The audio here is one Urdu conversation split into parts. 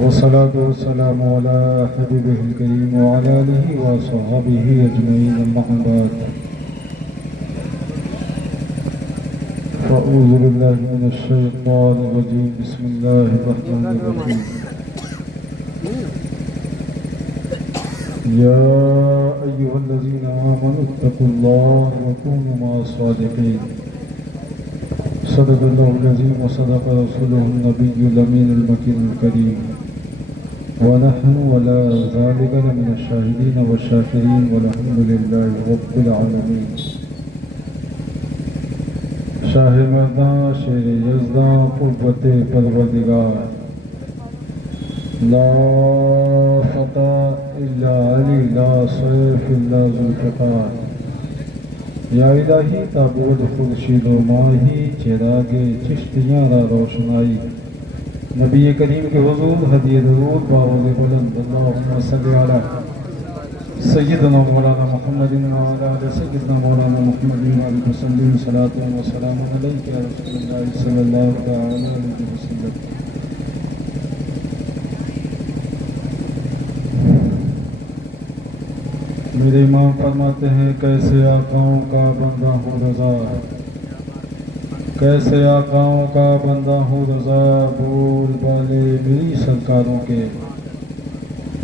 والصلاة والسلام على حبيبه الكريم وعلى آله وصحبه أجمعين أما بعد فأعوذ بالله من الشيطان الرجيم بسم الله الرحمن الرحيم يا أيها الذين آمنوا اتقوا الله وكونوا مع الصادقين صدق الله العظيم وصدق رسوله النبي الأمين المكين الكريم ونحن ولا ذلك من الشاهدين والشاكرين والحمد لله رب العالمين. شاہ مرداں شیر یزداں قربت پروردگار لا فتح الا علی لا سیف الا ذوالفقار یا الہی تابود خورشید و ماہی چراغ چشتیاں را روشنائی نبی کریم کے حضور ہدیہ درود باوض بلند اللہم صلی علی سیدنا مولانا محمد وعلی سیدنا مولانا محمد وعلی وسلم صلاۃ و سلام علیک یا رسول اللہ صلی اللہ علیہ وسلم. میرے امام فرماتے ہیں کیسے آقاؤں کا بندہ ہوں رضا کیسے آقاؤں کا بندہ ہوں رضا بول بالے میری سرکاروں کے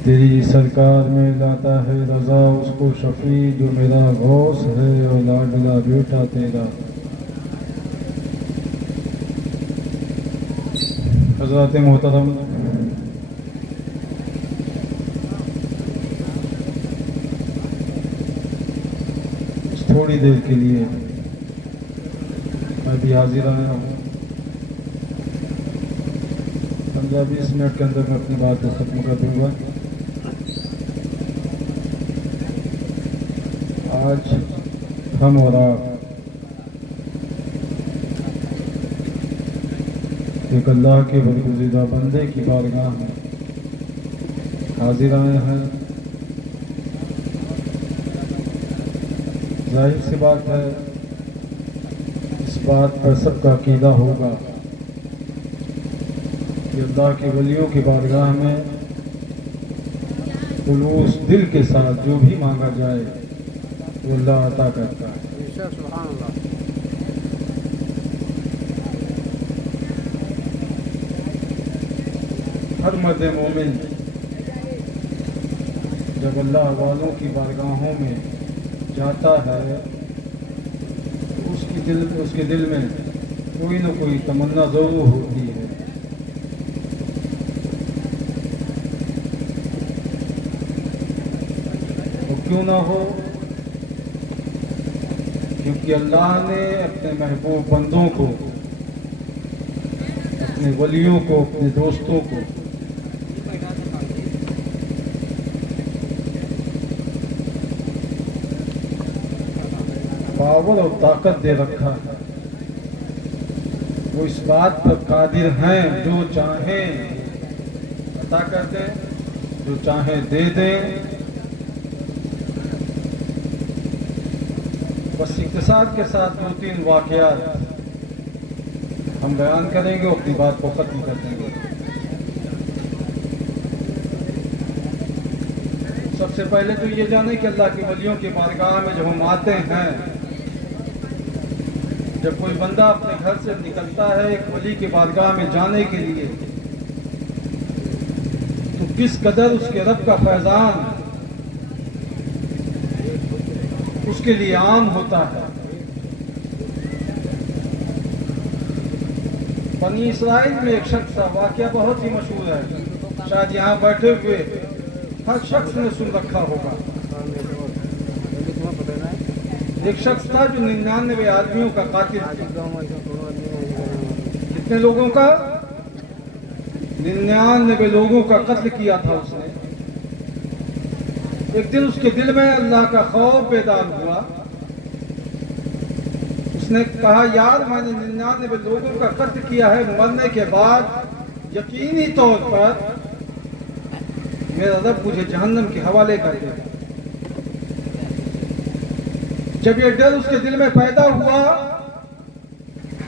تیری سرکار میں لاتا ہے رضا اس کو شفیع جو میرا غوث ہے اور لاڈلا بیٹا تیرا. حضرات محترم تھوڑی دیر کے لیے میں بھی حاضر آیا ہوں. 15-20 منٹ کے اندر میں اپنی بات کو ختم کر دوں گا. آج ہم اور آپ ایک اللہ کے برگزیدہ بندے کی بارگاہ میں حاضر آئے ہیں. ظاہر سی بات ہے اس بات پر سب کا عقیدہ ہوگا کہ اللہ کے ولیوں کی بارگاہ میں خلوص دل کے ساتھ جو بھی مانگا جائے وہ اللہ عطا کرتا ہے. سبحان اللہ. ہر مرد مومن جب اللہ والوں کی بارگاہوں میں جاتا ہے تو اس کے دل میں کوئی نہ کوئی تمنا ضرور ہوتی ہے. اور کیوں نہ ہو کیونکہ اللہ نے اپنے محبوب بندوں کو اپنے ولیوں کو اپنے دوستوں کو پاور اور طاقت دے رکھا ہے. وہ اس بات پر قادر ہیں جو چاہیں عطا کر دیں جو چاہیں دے دیں. بس اقتصاد کے ساتھ 2-3 واقعات ہم بیان کریں گے اور اپنی بات کو ختم کر دیں گے. سب سے پہلے تو یہ جانیں کہ اللہ کے ولیوں کی بارگاہ میں جب ہم آتے ہیں جب کوئی بندہ اپنے گھر سے نکلتا ہے ایک ولی کی بارگاہ میں جانے کے لیے تو کس قدر اس کے رب کا فیضان اس کے لیے عام ہوتا ہے. بنی اسرائیل میں ایک شخص کا واقعہ بہت ہی مشہور ہے. شاید یہاں بیٹھے ہوئے ہر شخص نے سن رکھا ہوگا. ایک شخص تھا جو 99 آدمیوں کا قاتل تھا. کتنے لوگوں کا؟ 99 لوگوں کا قتل کیا تھا اس نے. ایک دن اس کے دل میں اللہ کا خوف بیدار ہوا. اس نے کہا یار میں نے 99 لوگوں کا قتل کیا ہے, مرنے کے بعد یقینی طور پر میرا رب مجھے جہنم کے حوالے کر دے. جب یہ ڈر اس کے دل میں پیدا ہوا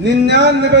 99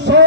100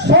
100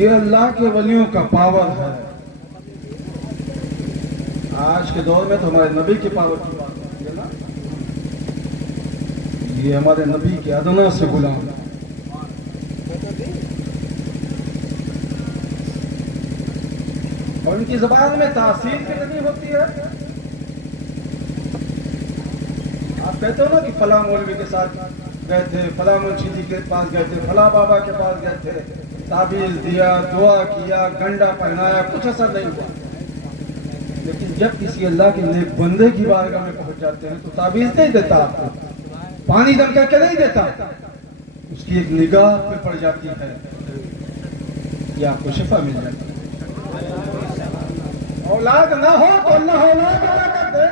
یہ اللہ کے ولیوں کا پاور ہے. آج کے دور میں تو ہمارے نبی کی پاور کی بات ہوتی ہے نا. یہ ہمارے نبی کے ادنا سے غلام ہے. اور ان کی زبان میں تاثیر کتنی ہوتی ہے. آپ کہتے ہو نا کہ فلاں مولوی کے ساتھ گئے تھے, فلاں منشی جی کے پاس گئے تھے, فلاں بابا کے پاس گئے تھے, تعویذ دیا, دعا کیا, گنڈا پہنایا, کچھ اثر نہیں ہوا. لیکن جب کسی اللہ کے نیک بندے کی بارگاہ میں پہنچ جاتے ہیں تو تعویذ نہیں دیتا, آپ کو پانی دم کر کے نہیں دیتا, اس کی ایک نگاہ پہ پڑ جاتی ہے کہ آپ کو شفا مل جاتی ہے. اولاد نہ ہو تو اللہ اولاد نہ کر دے,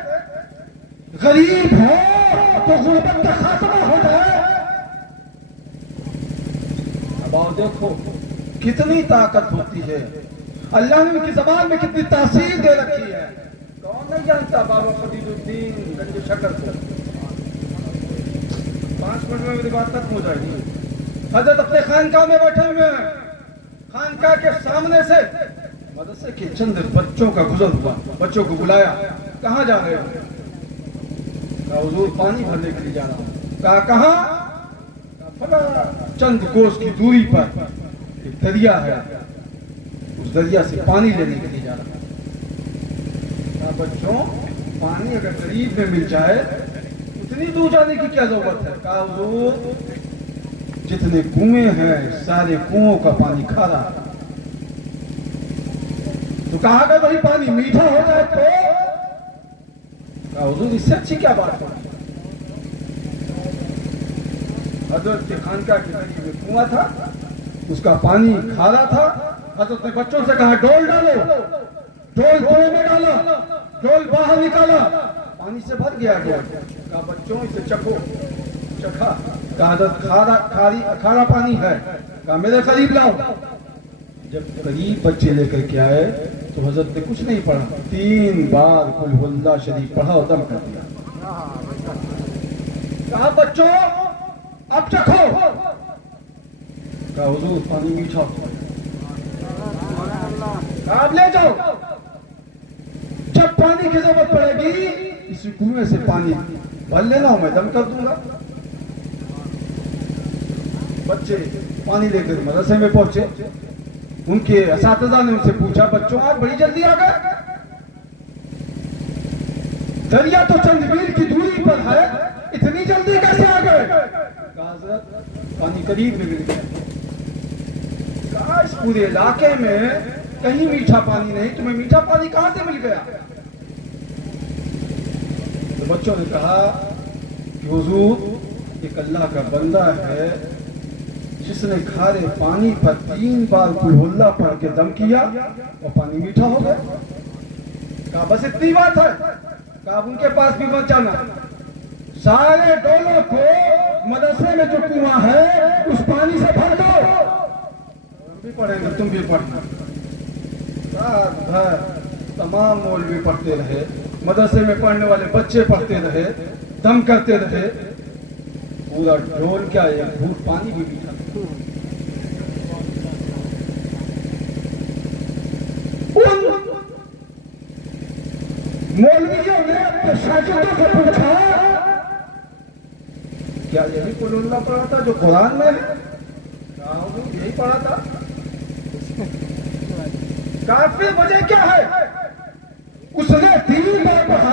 غریب ہو تو غربت کا خاتمہ ہو جائے. اب آؤ دیکھو کتنی طاقت ہوتی ہے, اللہ نے ان کی زبان میں کتنی تاثیر دے رکھی ہے. کون نہیں جانتا بابا فضیل الدین گنج شکر کو. 5 منٹ میں میری بات ختم ہو جائے گی. حضرت اپنے خانقاہ میں بیٹھے ہوئے ہیں, خانقاہ کے سامنے سے مدرسے کے چند بچوں کا گزر ہوا. بچوں کو بلایا, کہاں جا رہے ہو؟ کہا حضور پانی بھرنے کے لیے جا رہا ہوں. کہا کہاں؟ کہا چند کوس کی دوری پر ایک دریا ہے, اس دریا سے پانی لینے کے لیے جا رہا ہوں. کہا بچوں پانی اگر قریب میں مل جائے اتنی دور جانے کی کیا ضرورت ہے؟ کہا حضور جتنے کنویں ہیں سارے کنووں کا پانی کھارا ہے. تو کہا کہ بھائی پانی میٹھا ہو جائے تو؟ کہا حضور اس سے اچھی کیا بات ہے. حضرت کے خانقاہ کے قریب میں کنواں تھا, اس کا پانی کھارا تھا. حضرت نے بچوں سے کہا ڈول ڈالو, ڈول کنویں میں ڈالا, ڈول باہر نکالا, پانی سے بھر گیا ڈول. کہا بچوں اسے چکھو. چکھا. کہا حضرت کھارا پانی ہے. کہا میرے قریب لاؤ. جب قریب بچے لے کر کے آئے تو حضرت نے کچھ نہیں پڑھا, 3 بار قل هو اللہ شریف پڑھا اور دم کر دیا. کہا بچوں اب چکھو. کہا حضور پانی میٹھا ہو. کہا اب لے جاؤ. جب پانی کی ضرورت پڑے گی اسی کنویں سے پانی بھر لینا, میں دم کر دوں گا. بچے پانی لے کر مدرسے میں پہنچے. ان کے اساتذہ نے ان سے پوچھا بچوں آپ بڑی جلدی آ گئے, دریا تو چند میل کی دوری پر ہے, اتنی جلدی کیسے آ گئے؟ کہا حضرت پانی قریب میں مل گیا. کہا اس پورے علاقے میں کہیں میٹھا پانی نہیں, تمہیں میٹھا پانی کہاں سے مل گیا؟ تو بچوں نے کہا کہ حضور ایک اللہ کا بندہ ہے جس نے کھارے پانی پر 3 بار قل هو اللہ پڑھ کے دم کیا اور پانی میٹھا ہو گیا. کہا بس اتنی بات ہے. کہا ان کے پاس بھی مت جانا, سارے ڈولوں کو مدرسے میں جو کنواں ہے اس پانی سے بھر دو. ہم بھی پڑھیں گے تم بھی پڑھنا. رات بھر تمام مولوی پڑھتے رہے, مدرسے میں پڑھنے والے بچے پڑھتے رہے, دم کرتے رہے. پورا ڈول کیا ایک گھوٹ پانی بھی میٹھا. مولویوں نے اپنے شاگردوں سے پوچھا کیا یہی قل هو اللہ پڑھا تھا جو قرآن میں ہے؟ کہا حضور یہی پڑھا تھا. کہا پھر وجہ کیا ہے؟ اس نے 3 بار پڑھا,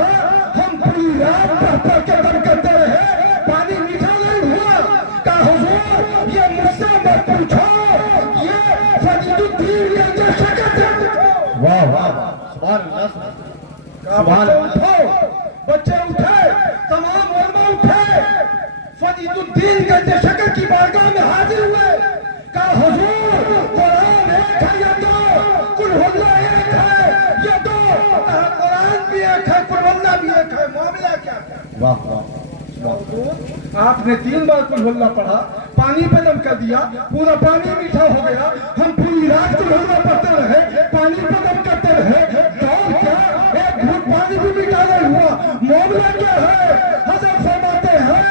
ہم پوری رات پڑھ کے دم کرتے رہے, پانی میٹھا نہیں ہوا. کہا حضور یہ مجھ سے مت پوچھو, یہ فضیل الدین گنج شکر سے پوچھو. واہ واہ سبحان اللہ. اٹھو بچے اٹھے, تمام علماء اٹھے, فضیل الدین گنج شکر کی بارگاہ میں حاضر ہوئے. کہا حضور قرآن ایک ہے یا 2؟ قل هو اللہ ایک ہے یا 2؟ کہا قرآن بھی ایک ہے قل هو اللہ بھی ایک ہے, معاملہ کیا ہے؟ واہ واہ. آپ نے 3 بار قل هو اللہ پڑھا, پانی پہ دم کر دیا, پورا پانی میٹھا ہو گیا. ہم پوری رات قل هو اللہ پڑھتے رہے, پانی پہ دم کرتے رہے, اور کیا ایک گھوٹ پانی بھی میٹھا نہیں ہوا. معاملہ کیا ہے؟ حضرت فرماتے ہیں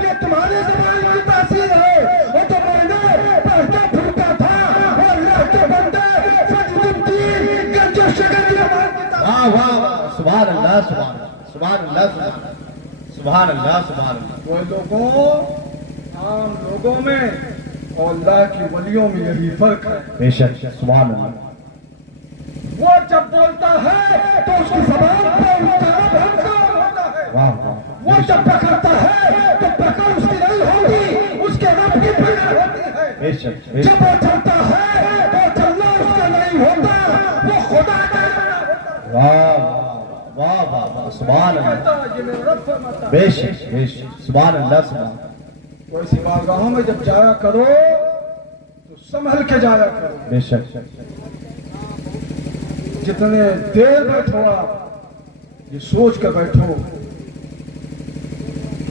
کہ تمہارے زبان کی تاثیر ہے, اور تو میں نے پڑھ کے پھرتا تھا اور اللہ کے بندے واہ سبحان اللہ سبحان اللہ سبحان اللہ سبحان اللہ سبحان اللہ. وہ لوگوں عام لوگوں میں اور اللہ کے ولیوں میں یہی فرق ہے. بے شک سبحان اللہ. وہ جب بولتا ہے تو اس کی زبان پر ہوتا ہے. واہ واہ. وہ جب پکڑتا ہے تو پکڑ اس کی نہیں ہوتی، اس کے رب کی پکڑ ہوتی ہے. بے شک جب وہ چلتا ہے تو چلنا اس کا نہیں ہوتا، وہ خدا کا واہ واہ واہ واہ سبحان اللہ. یہ میرا رب فرماتا ہے. بے شک سبحان اللہ سبحان اللہ. تو ایسی بارگاہوں میں جب جایا کرو تو سنبھل کے جایا کرو. بے شک جتنے دیر بیٹھو آپ یہ سوچ کر بیٹھو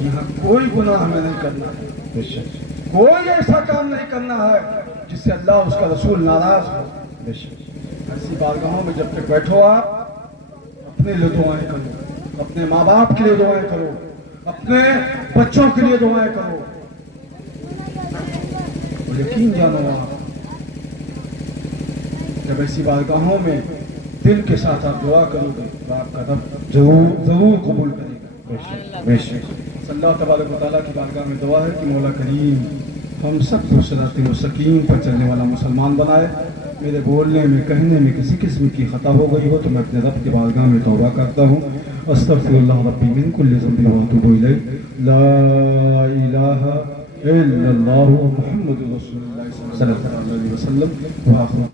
یہاں کوئی گناہ ہمیں نہیں کرنا ہے، بے شک کوئی ایسا کام نہیں کرنا ہے جس سے اللہ اس کا رسول ناراض ہو. بے شک. ایسی بارگاہوں میں جب تک بیٹھو آپ اپنے لیے دعائیں کرو، اپنے ماں باپ کے لیے دعائیں کرو، اپنے بچوں کے لیے دعائیں کرو. اور یقین جانو آپ جب ایسی بارگاہوں میں دل کے ساتھ آپ دعا کرو گے تو آپ کا رب ضرور قبول کرے گا. بے شک بے شک. اللہ تبارک و تعالیٰ کی بارگاہ میں دعا ہے کہ مولا کریم ہم سب کو صراط مستقیم پر چلنے والا مسلمان بنائے. میرے بولنے میں کہنے میں کسی قسم کی خطا ہو گئی ہو تو میں اپنے رب کی بارگاہ میں توبہ کرتا ہوں. استغفر اللہ ربی من کل ذنب واتوب الیہ. لا الہ الا اللہ محمد رسول اللہ صلی اللہ علیہ وسلم.